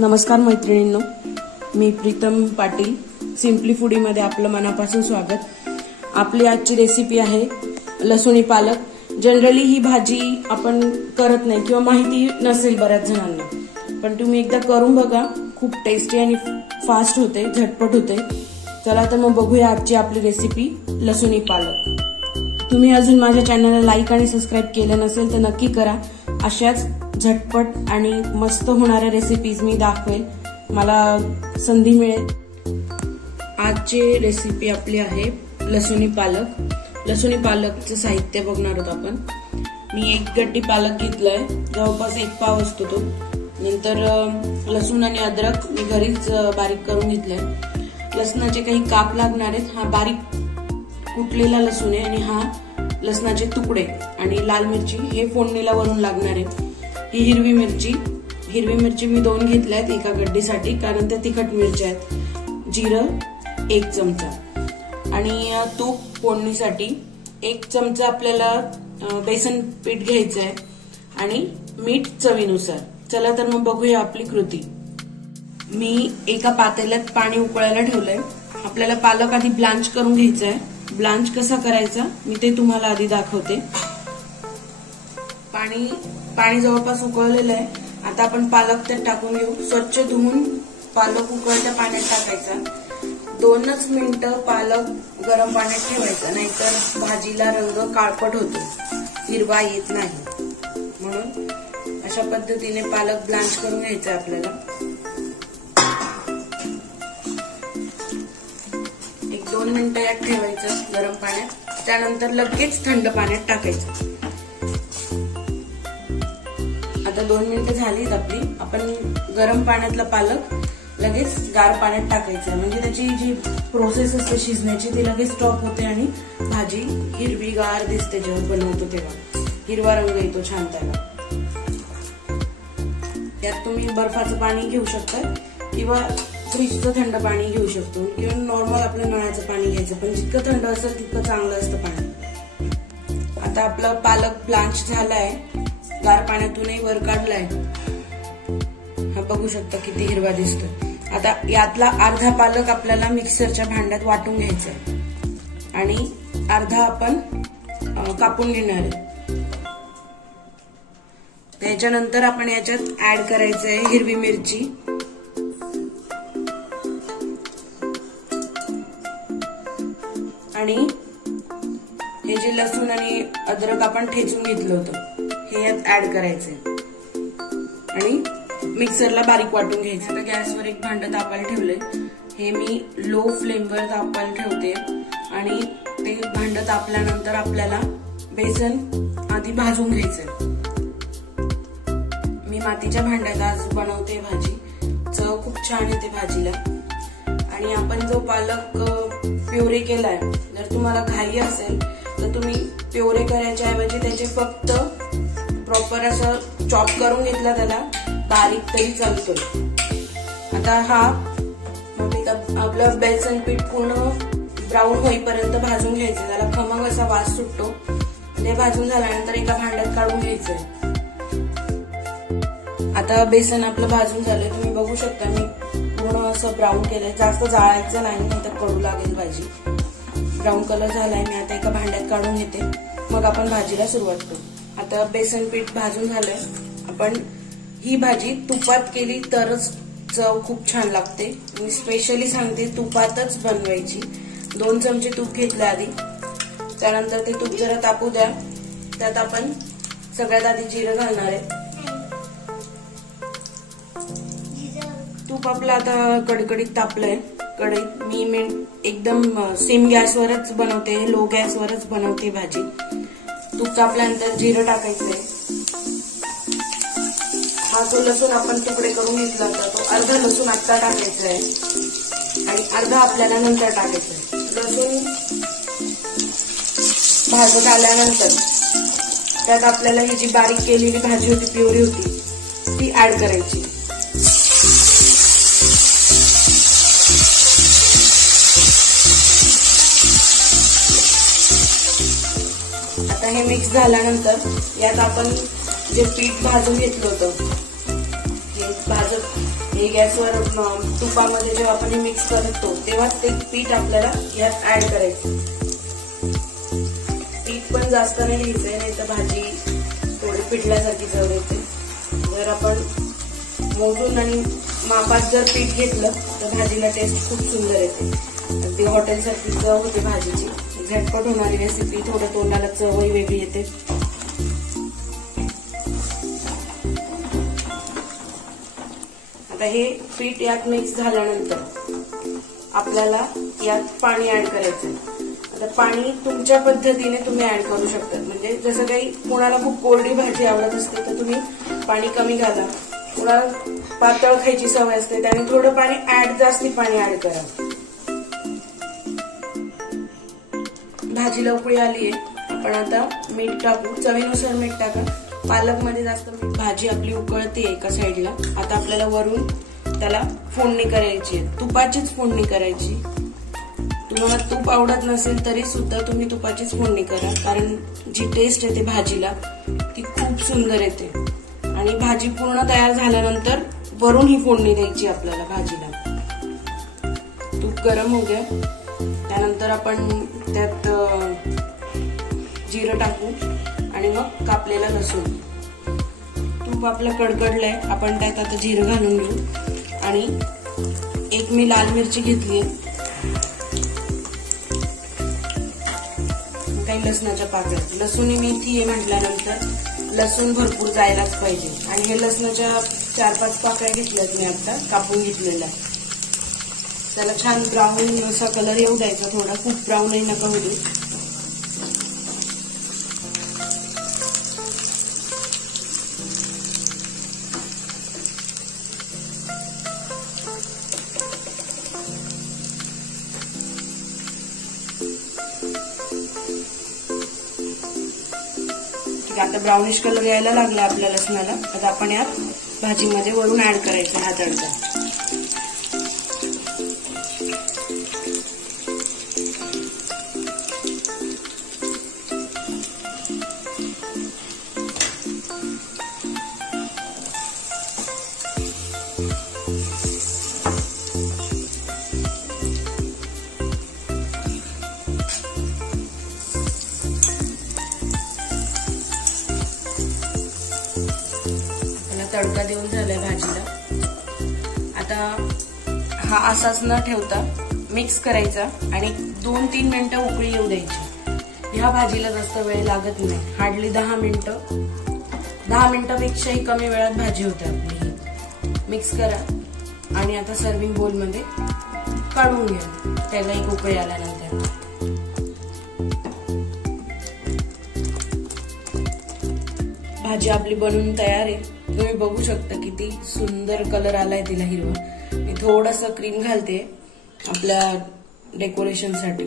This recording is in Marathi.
नमस्कार मैत्रिणींनो, मी प्रीतम पाटील. सिम्पली फूडी मध्ये आपलं मनापासून स्वागत. आपली आजची रेसिपी आहे लसुणी पालक. जनरली ही भाजी आपण करत नाही किंवा माहिती नसेल बऱ्याच जणांना, पण तुम्ही एकदा करून बघा. खूप टेस्टी आणि फास्ट होते, झटपट होते. चला तर मग बघूया आजची आपली रेसिपी लसुणी पालक. तुम्ही अजून माझ्या चॅनलला लाईक आणि सबस्क्राईब केलं नसेल तर नक्की करा. अशाच झटपट आणि मस्त होणाऱ्या रेसिपीज मी दाखवेल, मला संधी मिळेल. आजची रेसिपी आपली आहे लसुणी पालक. लसुणी पालकचं साहित्य बघणार आहोत आपण. मी 1 गड्डी पालक घेतलाय, जवळपास 1 पाव असतो तो. नंतर लसूण आणि अद्रक मी घरीच बारीक करून घेतलंय. लसणाचे काही काप लागणार आहेत. हा बारीक कुटलेला लसूण आहे आणि हा लसणाचे तुकडे आणि लाल मिरची हे फोडणीला वरून लागणार आहे. ही हिरवी मिरची मी 2 घेतल्यात एका गड्डीसाठी, कारण त्या तिखट मिरच्या आहेत. जिरं 1 चमचा आणि तूप फोडणीसाठी 1 चमचा. आपल्याला बेसन पीठ घ्यायचं आहे आणि मीठ चवीनुसार. चला तर मग बघूया आपली कृती. मी एका पातेल्यात पाणी उकळायला ठेवलंय. आपल्याला पालक आधी ब्लांच करून घ्यायचा आहे. ब्लांच कसा करायचा मी ते तुम्हाला आधी दाखवते. पाणी जवळपास उकळलेलं आहे. आता आपण पालक त्यात टाकून घेऊ. स्वच्छ धुवून पालक उकळत्या पाण्यात टाकायचा. 2च मिनिटं पालक गरम पाण्यात ठेवायचा, नाहीतर भाजीला रंग काळपट होतो, हिरवा येत नाही. म्हणून अशा पद्धतीने पालक ब्लांच करून घ्यायचा आपल्याला. 1-2 मिनिटं यात ठेवायचं गरम पाण्यात. त्यानंतर लगेच थंड पाण्यात टाकायचं. आता 2 मिनिटं झालीत आपली. आपण गरम पाण्यातला पालक लगेच गार पाण्यात टाकायचं, म्हणजे त्याची जी प्रोसेस असते शिजण्याची ती लगेच स्टॉप होते आणि भाजी हिरवीगार दिसते. जेव्हा बनवतो तेव्हा हिरवा रंग येतो छान त्याला. त्यात तुम्ही बर्फाचं पाणी घेऊ शकता किंवा फ्रीजचं थंड पाणी घेऊ शकतो किंवा नॉर्मल आपलं नळाचं पाणी घ्यायचं, पण जितकं थंड असेल तितकं चांगलं असतं पाणी. आता आपला पालक ब्लांच झालाय, गार पाण्यातूनही वर काढलाय. हा बघू शकता किती हिरवा दिसतो. आता यातला अर्धा पालक आपल्याला मिक्सरच्या भांड्यात वाटून घ्यायचा आहे आणि अर्धा आपण कापून घेणार आहे. त्याच्यानंतर आपण याच्यात ऍड करायचं आहे हिरवी मिरची आणि हे जे लसूण आणि अद्रक आपण ठेचून घेतलं होतं हे यात ऍड करायचंय आणि मिक्सरला बारीक वाटून घ्यायचं. आता गॅसवर एक भांड तापायला ठेवलंय. हे मी लो फ्लेमवर तापायला ठेवते आणि ते भांड तापल्यानंतर आपल्याला बेसन आधी भाजून घ्यायचंय. मी मातीच्या भांड्यात आज बनवते भाजी. चव खूप छान येते भाजीला. आणि आपण जो पालक प्युरे केलाय, जर तुम्हाला घाई असेल तर तुम्ही प्युरे करायच्या ऐवजी त्याचे फक्त प्रॉपर असं चॉप करून घेतला त्याला बारीक तरी चालतोय. आता हा आपलं बेसन पीठ पूर्ण ब्राऊन होईपर्यंत भाजून घ्यायचं. त्याला खमंग असा वास सुटतो. ते भाजून झाल्यानंतर एका भांड्यात काढून घ्यायचंय. आता बेसन आपलं भाजून झालंय. तुम्ही बघू शकता मी पूर्ण असं ब्राऊन केलंय. जास्त जाळायचं नाही, तर कडू लागेल भाजी. ब्राऊन कलर झालाय. मी आता एका भांड्यात काढून घेते, मग आपण भाजीला सुरुवात करू. आता बेसन पीठ भाजून झालंय. आपण ही भाजी तुपात केली तरच चव खूप छान लागते. मी स्पेशली सांगते तुपातच बनवायची. 2 चमचे तूप घेतले आधी. त्यानंतर ते तूप जरा तापू द्या. त्यात आपण सगळ्यात आधी जिरं घालणार आहे. तूप आपलं आता कडकडीत तापलंय. कढईत मी एकदम सेम गॅसवरच बनवते, लो गॅसवरच बनवते भाजी. तूप तापल्यानंतर जिरं टाकायचंय. हा जो लसूण आपण तुकडे करून घेतला होता तो अर्धा लसूण आत्ता टाकायचा आहे आणि अर्धा आपल्याला नंतर टाकायचा आहे. लसूण भाजत आल्यानंतर त्यात आपल्याला ही जी बारीक केलेली भाजी होती, प्युरी होती, ती ऍड करायची. आता हे मिक्स झाल्यानंतर यात आपण जे पीठ भाजून घेतलं होतं हे भाजत हे गॅसवर तुपामध्ये जेव्हा आपण मिक्स करतो तेव्हाच ते पीठ आपल्याला यात ऍड करायचं. पीठ पण जास्त नाही घ्यायचंय, नाही तर भाजी थोडी पिठल्यासारखी चव येते. जर आपण मोजून आणि मापात जर पीठ घेतलं तर भाजीला टेस्ट खूप सुंदर येते. अगदी हॉटेलसारखी चव होते भाजीची. झटपट होणारी रेसिपी, थोडं तोंडाला चवही वेगळी येते. आता हे पीठ यात मिक्स झाल्यानंतर आपल्याला यात पाणी ऍड करायचं. आता पाणी तुमच्या पद्धतीने तुम्ही ऍड करू शकता. म्हणजे जसं काही कुणाला खूप कोरडी भाजी आवडत असते तर तुम्ही पाणी कमी घाला. कुणाला पातळ खायची सवय असते त्याने थोडं पाणी जास्ती पाणी ऍड करा. भाजीला उकळी आलीये, आपण आता मीठ टाकू. चवीनुसार मीठ टाका. पालकमध्ये जास्त मीठ. भाजी आपली उकळते एका साईडला. आता आपल्याला वरून त्याला फोडणी करायची आहे. तुपाचीच फोडणी करायची. तुम्हाला तूप आवडत नसेल तरी सुद्धा तुम्ही तुपाचीच फोडणी करा, कारण जी टेस्ट येते भाजीला ती खूप सुंदर येते. आणि भाजी पूर्ण तयार झाल्यानंतर वरून ही फोडणी द्यायची आपल्याला भाजीला. तूप गरम होऊ द्या. त्यानंतर आपण त्यात जिरं टाकू आणि मग कापलेला लसूण. तूप आपलं कडकडलंय, आपण त्यात आता जिरं घालून घेऊ. आणि एक मी लाल मिरची घेतली, काही लसणाच्या पाकळ्या. लसूण मेथी आहे म्हटल्यानंतर लसूण भरपूर जायलाच पाहिजे. आणि हे लसणाच्या 4-5 पाकळ्या घेतल्यात मी आता, कापून घेतलेल्या. त्याला छान ब्राऊन असा कलर येऊ द्यायचा. थोडा खूप ब्राऊनही नका होऊ दे. आता ब्राउनिश कलर यायला लागला आपल्या लसणाला. आता आपण यात भाजीमध्ये वरून ऍड करायचा हा तडका. तडका देऊन झालाय भाजीला. आता हा असाच न ठेवता मिक्स करायचा आणि 2-3 मिनिटं उकळी येऊ द्यायची. ह्या भाजीला जास्त वेळ लागत नाही. हार्डली 10 मिनिटं. 10 मिनिटापेक्षाही कमी वेळात भाजी होते आपली. मिक्स करा आणि आता सर्विंग बोल मध्ये काढून घ्या. त्याला एक उकळी आल्यानंतर भाजी आपली बनवून तयार आहे. तुम्ही बघू शकता किती सुंदर कलर आलाय तिला हिरवा. मी थोडासा क्रीम घालते आपल्या डेकोरेशन साठी.